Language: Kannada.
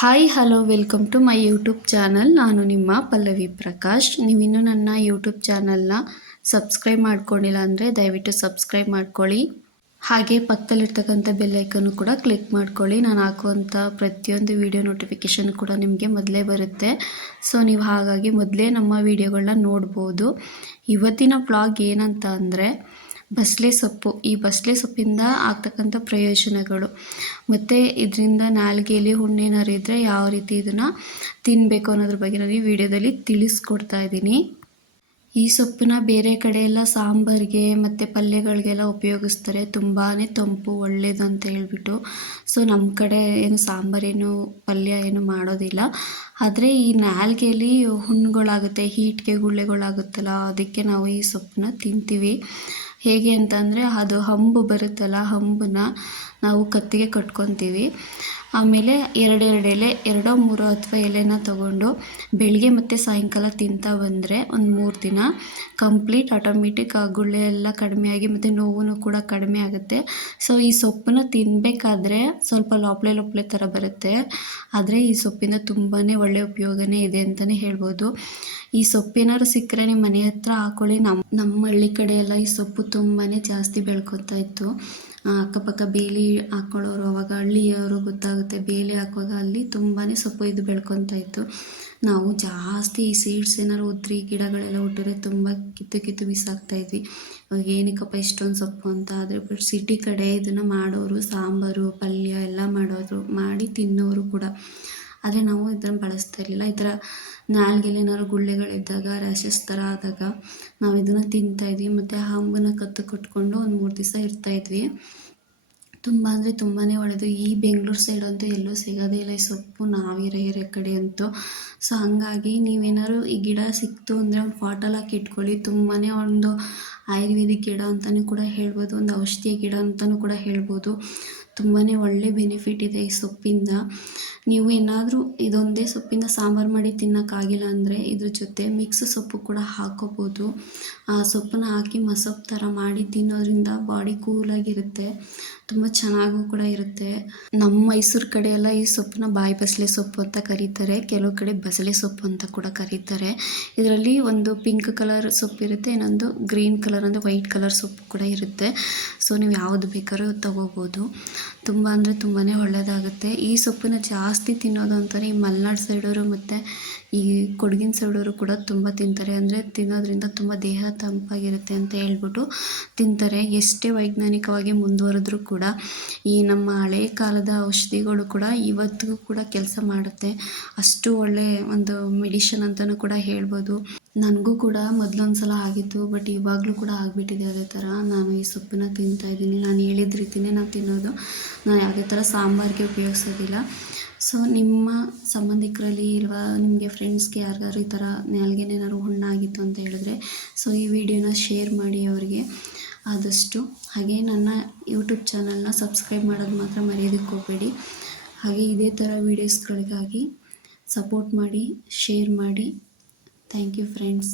Hi hello welcome to my YouTube channel ನಾನು ನಿಮ್ಮ ಪಲ್ಲವಿ ಪ್ರಕಾಶ್. ನೀವಿನ್ನೂ ನನ್ನ ಯೂಟ್ಯೂಬ್ ಚಾನಲ್ನ ಸಬ್ಸ್ಕ್ರೈಬ್ ಮಾಡ್ಕೊಂಡಿಲ್ಲ ಅಂದರೆ ದಯವಿಟ್ಟು ಸಬ್ಸ್ಕ್ರೈಬ್ ಮಾಡ್ಕೊಳ್ಳಿ. ಹಾಗೆ ಪಕ್ಕದಲ್ಲಿರ್ತಕ್ಕಂಥ ಬೆಲ್ಲೈಕನ್ನು ಕೂಡ ಕ್ಲಿಕ್ ಮಾಡ್ಕೊಳ್ಳಿ. ನಾನು ಹಾಕುವಂಥ ಪ್ರತಿಯೊಂದು ವಿಡಿಯೋ ನೋಟಿಫಿಕೇಷನ್ ಕೂಡ ನಿಮಗೆ ಮೊದಲೇ ಬರುತ್ತೆ. ಸೊ ನೀವು ಹಾಗಾಗಿ ಮೊದಲೇ ನಮ್ಮ ವಿಡಿಯೋಗಳನ್ನ ನೋಡ್ಬೋದು. ಇವತ್ತಿನ ಬ್ಲಾಗ್ ಏನಂತ ಅಂದರೆ ಬಸಳೆ ಸೊಪ್ಪು. ಈ ಬಸಳೆ ಸೊಪ್ಪಿಂದ ಆಗ್ತಕ್ಕಂಥ ಪ್ರಯೋಜನಗಳು. ಮತ್ತು ಇದರಿಂದ ನಾಲಿಗೆಯಲ್ಲಿ ಹುಣ್ಣೇನಾರು ಇದ್ದರೆ ಯಾವ ರೀತಿ ಇದನ್ನು ತಿನ್ನಬೇಕು ಅನ್ನೋದ್ರ ಬಗ್ಗೆ ನಾನು ಈ ವಿಡಿಯೋದಲ್ಲಿ ತಿಳಿಸ್ಕೊಡ್ತಾ ಇದ್ದೀನಿ. ಈ ಸೊಪ್ಪನ್ನ ಬೇರೆ ಕಡೆ ಎಲ್ಲ ಸಾಂಬಾರಿಗೆ ಮತ್ತು ಪಲ್ಯಗಳಿಗೆಲ್ಲ ಉಪಯೋಗಿಸ್ತಾರೆ. ತುಂಬಾ ತಂಪು ಒಳ್ಳೆಯದು ಅಂತ ಹೇಳ್ಬಿಟ್ಟು. ಸೊ ನಮ್ಮ ಕಡೆ ಏನು ಸಾಂಬಾರೇನು ಪಲ್ಯ ಏನು ಮಾಡೋದಿಲ್ಲ. ಆದರೆ ಈ ನಾಲ್ಗೆಯಲ್ಲಿ ಹುಣ್ಣುಗಳಾಗುತ್ತೆ ಹೀಟ್ಗೆ ಗುಳ್ಳೆಗಳಾಗುತ್ತಲ್ಲ, ಅದಕ್ಕೆ ನಾವು ಈ ಸೊಪ್ಪನ್ನ ತಿಂತೀವಿ. ಹೇಗೆ ಅಂತಂದರೆ ಅದು ಹಂಬು ಬರುತ್ತಲ್ಲ ಹಂಬನ್ನ ನಾವು ಕತ್ತಿಗೆ ಕಟ್ಕೊತೀವಿ. ಆಮೇಲೆ ಎರಡೆರಡು ಎಲೆ, ಎರಡೋ ಮೂರೋ ಅಥವಾ ಎಲೆನ ತೊಗೊಂಡು ಬೆಳಗ್ಗೆ ಮತ್ತು ಸಾಯಂಕಾಲ ತಿಂತಾ ಬಂದರೆ ಒಂದು ಮೂರು ದಿನ ಕಂಪ್ಲೀಟ್ ಆಟೋಮೆಟಿಕ್ ಆ ಗುಳ್ಳೆ ಎಲ್ಲ ಕಡಿಮೆಯಾಗಿ ಮತ್ತು ನೋವು ಕೂಡ ಕಡಿಮೆ ಆಗುತ್ತೆ. ಸೊ ಈ ಸೊಪ್ಪನ್ನ ತಿನ್ನಬೇಕಾದ್ರೆ ಸ್ವಲ್ಪ ಲೋಪ್ಲೆ ಲೋಪ್ಲೆ ಥರ ಬರುತ್ತೆ. ಆದರೆ ಈ ಸೊಪ್ಪಿನ ತುಂಬಾ ಒಳ್ಳೆಯ ಉಪಯೋಗನೇ ಇದೆ ಅಂತಲೇ ಹೇಳ್ಬೋದು. ಈ ಸೊಪ್ಪೇನಾದ್ರು ಸಿಕ್ಕರೆ ನಿಮ್ಮ ಮನೆ ಹತ್ರ ಹಾಕೊಳ್ಳಿ. ನಮ್ಮ ನಮ್ಮ ಹಳ್ಳಿ ಕಡೆ ಎಲ್ಲ ಈ ಸೊಪ್ಪು ತುಂಬಾ ಜಾಸ್ತಿ ಬೆಳ್ಕೊತಾ ಇತ್ತು. ಅಕ್ಕಪಕ್ಕ ಬೇಲಿ ಹಾಕ್ಕೊಳ್ಳೋರು ಅವಾಗ ಹಳ್ಳಿಯವರು ಗೊತ್ತಾಗುತ್ತೆ, ಬೇಲಿ ಹಾಕುವಾಗ ಅಲ್ಲಿ ತುಂಬಾ ಸೊಪ್ಪು ಇದು ಬೆಳ್ಕೊತಾ ಇತ್ತು. ನಾವು ಜಾಸ್ತಿ ಈ ಸೀಡ್ಸ್ ಏನಾದ್ರು ಉದ್ರಿ ಗಿಡಗಳೆಲ್ಲ ಹುಟ್ಟಿದ್ರೆ ತುಂಬ ಕಿತ್ತು ಕಿತ್ತು ಬಿಸಾಕ್ತಾ ಇದ್ವಿ. ಇವಾಗ ಏನಕ್ಕಪ್ಪ ಇಷ್ಟೊಂದು ಸೊಪ್ಪು ಅಂತ ಆದರೆ ಬಟ್ ಸಿಟಿ ಕಡೆ ಇದನ್ನು ಮಾಡೋರು, ಸಾಂಬಾರು, ಪಲ್ಯ ಎಲ್ಲ ಮಾಡೋರು, ಮಾಡಿ ತಿನ್ನೋರು ಕೂಡ. ಆದರೆ ನಾವು ಇದನ್ನು ಬಳಸ್ತಾ ಇರಲಿಲ್ಲ. ಈ ಥರ ನಾಲ್ಗೆಲಿ ಏನಾದ್ರು ಗುಳ್ಳೆಗಳಿದ್ದಾಗ ರ್ಯಾಷಸ್ ಥರ ಆದಾಗ ನಾವು ಇದನ್ನು ತಿಂತಾಯಿದ್ವಿ ಮತ್ತು ಆ ಹಂಬನ್ನ ಕತ್ತು ಕಟ್ಕೊಂಡು ಒಂದು ಮೂರು ದಿವಸ ಇರ್ತಾಯಿದ್ವಿ ತುಂಬ ಅಂದರೆ ತುಂಬಾ ಒಳ್ಳೆಯದು ಈ ಬೆಂಗಳೂರು ಸೈಡ್ ಅಂತೂ ಎಲ್ಲೂ ಸಿಗೋದೇ ಇಲ್ಲ. ಈ ಸೊಪ್ಪು ನಾವಿರೋ ಏರಿಯಾ ಕಡೆ ಅಂತೂ. ಸೊ ಹಾಗಾಗಿ ನೀವೇನಾದ್ರು ಈ ಗಿಡ ಸಿಕ್ತು ಅಂದರೆ ಒಂದು ಫಾಟಲ್ ಹಾಕಿ ಇಟ್ಕೊಳ್ಳಿ. ತುಂಬಾ ಒಂದು ಆಯುರ್ವೇದಿಕ್ ಗಿಡ ಅಂತಲೂ ಕೂಡ ಹೇಳ್ಬೋದು. ಒಂದು ಔಷಧಿಯ ಗಿಡ ಅಂತಲೂ ಕೂಡ ಹೇಳ್ಬೋದು. ತುಂಬಾ ಒಳ್ಳೆ ಬೆನಿಫಿಟ್ ಇದೆ ಈ ಸೊಪ್ಪಿಂದ. ನೀವು ಏನಾದರೂ ಇದೊಂದೇ ಸೊಪ್ಪಿಂದ ಸಾಂಬಾರು ಮಾಡಿ ತಿನ್ನೋಕ್ಕಾಗಿಲ್ಲ ಅಂದರೆ ಇದ್ರ ಜೊತೆ ಮಿಕ್ಸ್ ಸೊಪ್ಪು ಕೂಡ ಹಾಕೋಬೋದು. ಆ ಸೊಪ್ಪನ್ನ ಹಾಕಿ ಮಸೊಪ್ಪು ಥರ ಮಾಡಿ ತಿನ್ನೋದ್ರಿಂದ ಬಾಡಿ ಕೂಲಾಗಿರುತ್ತೆ ತುಂಬ ಚೆನ್ನಾಗೂ ಕೂಡ ಇರುತ್ತೆ. ನಮ್ಮ ಮೈಸೂರು ಕಡೆ ಎಲ್ಲ ಈ ಸೊಪ್ಪನ್ನ ಬಾಯಿ ಬಸಳೆ ಸೊಪ್ಪು ಅಂತ ಕರೀತಾರೆ. ಕೆಲವು ಕಡೆ ಬಸಳೆ ಸೊಪ್ಪು ಅಂತ ಕೂಡ ಕರೀತಾರೆ. ಇದರಲ್ಲಿ ಒಂದು ಪಿಂಕ್ ಕಲರ್ ಸೊಪ್ಪು ಇರುತ್ತೆ ಇನ್ನೊಂದು ಗ್ರೀನ್ ಕಲರ್ ಅಂದರೆ ವೈಟ್ ಕಲರ್ ಸೊಪ್ಪು ಕೂಡ ಇರುತ್ತೆ. ಸೊ ನೀವು ಯಾವುದು ಬೇಕಾದ್ರೂ ತೊಗೋಬೋದು. ತುಂಬ ಅಂದರೆ ತುಂಬಾ ಒಳ್ಳೆಯದಾಗುತ್ತೆ ಈ ಸೊಪ್ಪನ್ನ ಜಾಸ್ತಿ ತಿನ್ನೋದು ಅಂತಾರೆ ಈ ಮಲೆನಾಡು ಸೈಡವರು ಮತ್ತು ಈ ಕೊಡಗಿನ ಸೈಡವರು ಕೂಡ ತುಂಬ ತಿಂತಾರೆ. ಅಂದರೆ ತಿನ್ನೋದ್ರಿಂದ ತುಂಬ ದೇಹ ತಂಪಾಗಿರುತ್ತೆ ಅಂತ ಹೇಳ್ಬಿಟ್ಟು ತಿಂತಾರೆ. ಎಷ್ಟೇ ವೈಜ್ಞಾನಿಕವಾಗಿ ಮುಂದುವರೆದ್ರೂ ಕೂಡ ಈ ನಮ್ಮ ಹಳೆಯ ಕಾಲದ ಔಷಧಿಗಳು ಕೂಡ ಇವತ್ತಿಗೂ ಕೂಡ ಕೆಲಸ ಮಾಡುತ್ತೆ. ಅಷ್ಟು ಒಳ್ಳೆ ಒಂದು ಮೆಡಿಷನ್ ಅಂತಲೂ ಕೂಡ ಹೇಳ್ಬೋದು. ನನಗೂ ಕೂಡ ಮೊದಲೊಂದು ಸಲ ಆಗಿತ್ತು, ಬಟ್ ಇವಾಗಲೂ ಕೂಡ ಆಗಿಬಿಟ್ಟಿದೆ ಅದೇ ಥರ. ನಾನು ಈ ಸೊಪ್ಪನ್ನ ತಿಂತಾಯಿದ್ದೀನಿ ನಾನು ಹೇಳಿದ ರೀತಿಯೇ ನಾನು ತಿನ್ನೋದು. ನಾನು ಯಾವುದೇ ಥರ ಸಾಂಬಾರಿಗೆ ಉಪಯೋಗಿಸೋದಿಲ್ಲ. ಸೊ ನಿಮ್ಮ ಸಂಬಂಧಿಕರಲ್ಲಿ ಇಲ್ವಾ ನಿಮಗೆ ಫ್ರೆಂಡ್ಸ್ಗೆ ಯಾರಿಗಾದ್ರು ಈ ಥರ ನಾಲ್ಗೆನೇನಾದ್ರು ಹುಣ್ಣಾಗಿತ್ತು ಅಂತ ಹೇಳಿದ್ರೆ ಸೊ ಈ ವಿಡಿಯೋನ ಶೇರ್ ಮಾಡಿ ಅವರಿಗೆ. ಆದಷ್ಟು ಹಾಗೆ ನನ್ನ ಯೂಟ್ಯೂಬ್ ಚಾನಲ್ನ ಸಬ್ಸ್ಕ್ರೈಬ್ ಮಾಡೋದು ಮಾತ್ರ ಮರೆಯೋದಕ್ಕೆ ಹೋಗಬೇಡಿ. ಹಾಗೆ ಇದೇ ಥರ ವೀಡಿಯೋಸ್ಗಳಿಗಾಗಿ ಸಪೋರ್ಟ್ ಮಾಡಿ ಶೇರ್ ಮಾಡಿ. Thank you friends